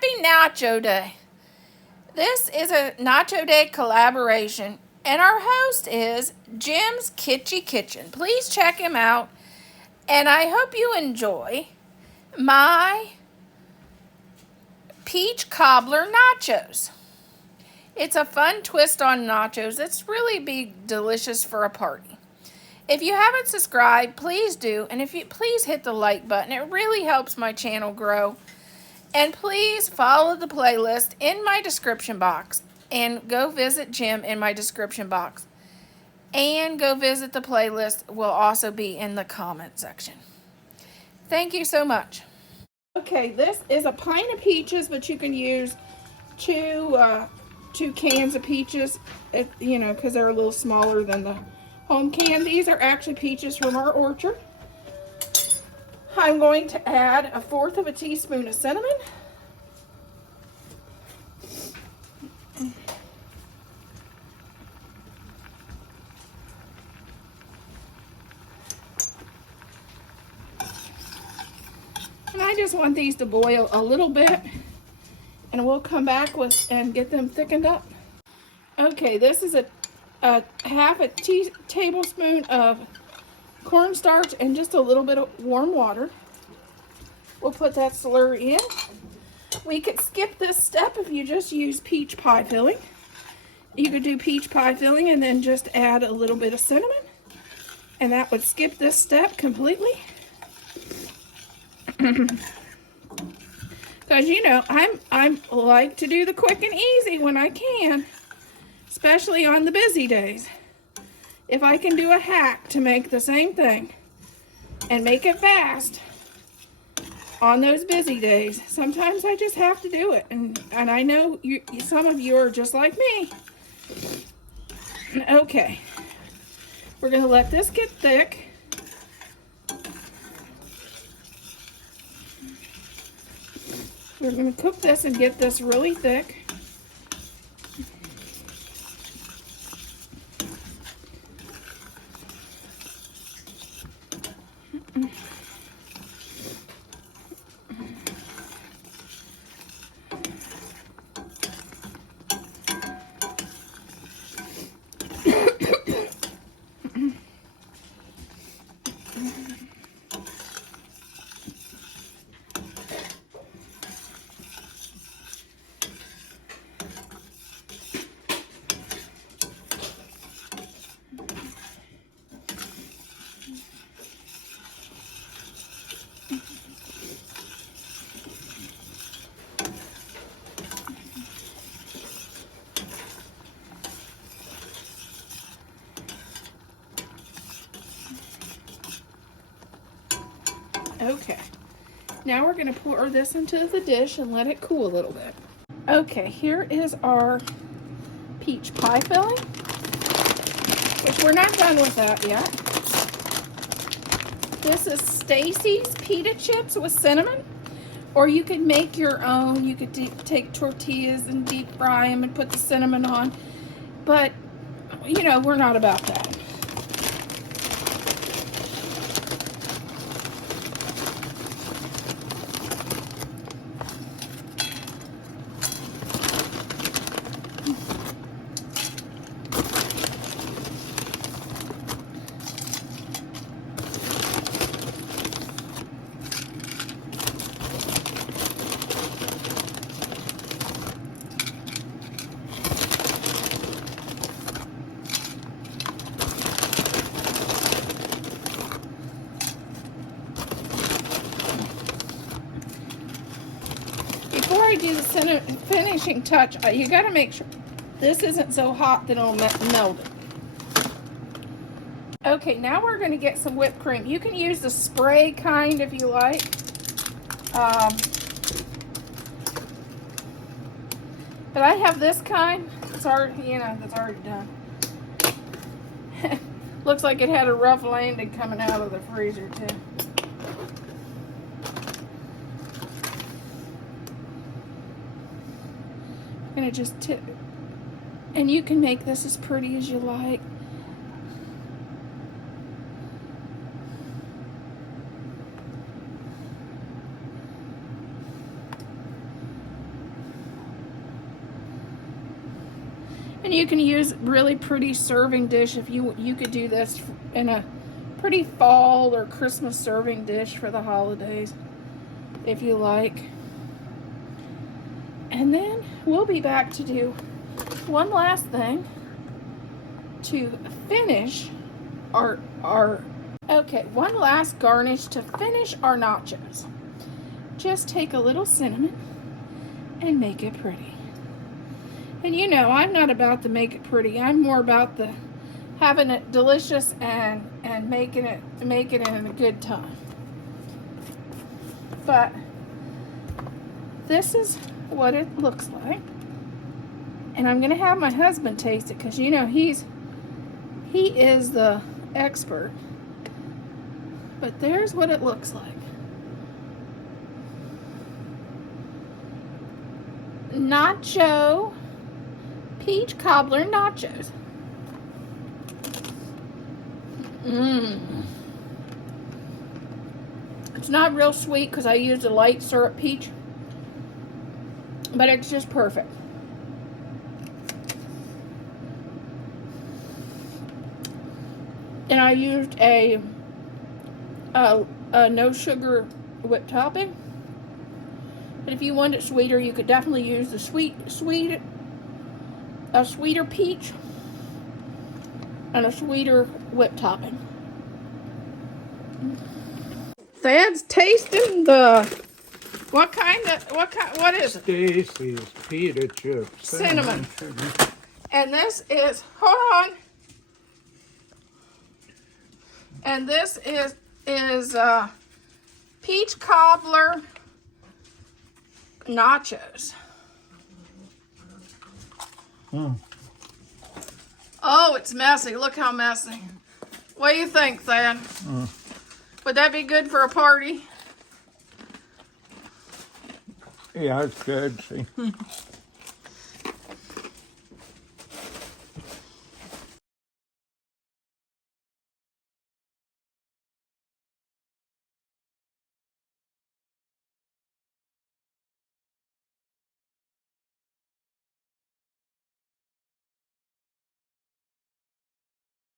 Happy Nacho Day. This is a Nacho Day collaboration, and our host is Jim's Kitschy Kitchen. Please check him out, and I hope you enjoy my Peach Cobbler nachos. It's a fun twist on nachos. It's really be delicious for a party. If you haven't subscribed, please do, and if you please hit the like button. It really helps my channel grow. And please follow the playlist in my description box, and go visit Jim in my description box. And go visit the playlist will also be in the comment section. Thank you so much. Okay, this is a pint of peaches, but you can use two cans of peaches, because they're a little smaller than the home can. These are actually peaches from our orchard. I'm going to add 1/4 of a teaspoon of cinnamon. And I just want these to boil a little bit, and we'll come back and get them thickened up. Okay, this is a 1/2 tablespoon of cornstarch and just a little bit of warm water. We'll put that slurry in. We could skip this step if you just use peach pie filling. You could do peach pie filling and then just add a little bit of cinnamon, and that would skip this step completely. Because I'm like to do the quick and easy when I can, especially on the busy days. If I can do a hack to make the same thing and make it fast on those busy days, sometimes I just have to do it. And I know some of you are just like me. Okay, we're going to let this get thick. We're going to cook this and get this really thick. Okay, now we're going to pour this into the dish and let it cool a little bit. Okay, here is our peach pie filling, which we're not done with that yet. This is Stacy's pita chips with cinnamon, or you could make your own. You could take tortillas and deep fry them and put the cinnamon on, but we're not about that. Before I do the finishing touch, you got to make sure this isn't so hot that it'll melt it. Okay, now we're going to get some whipped cream. You can use the spray kind if you like. But I have this kind. It's already, that's already done. Looks like it had a rough landing coming out of the freezer too. I'm gonna just tip, and you can make this as pretty as you like. And you can use really pretty serving dish if you could do this in a pretty fall or Christmas serving dish for the holidays if you like. And then we'll be back to do one last thing to finish our one last garnish to finish our nachos. Just take a little cinnamon and make it pretty. And you know, I'm not about to make it pretty. I'm more about the having it delicious and making it in a good time. But this is what it looks like. And I'm gonna have my husband taste it because you know he is the expert. But there's what it looks like. Nacho Peach Cobbler nachos. It's not real sweet because I used a light syrup peach, but it's just perfect. And I used a no sugar whipped topping. But if you want it sweeter, you could definitely use the a sweeter peach and a sweeter whipped topping. Thad's tasting the what is it? Stacy's pita chips. Cinnamon. And this is hold on. And this is Peach Cobbler nachos. Oh, it's messy. Look how messy. What do you think, Thad? Would that be good for a party? Yeah, it's good. See.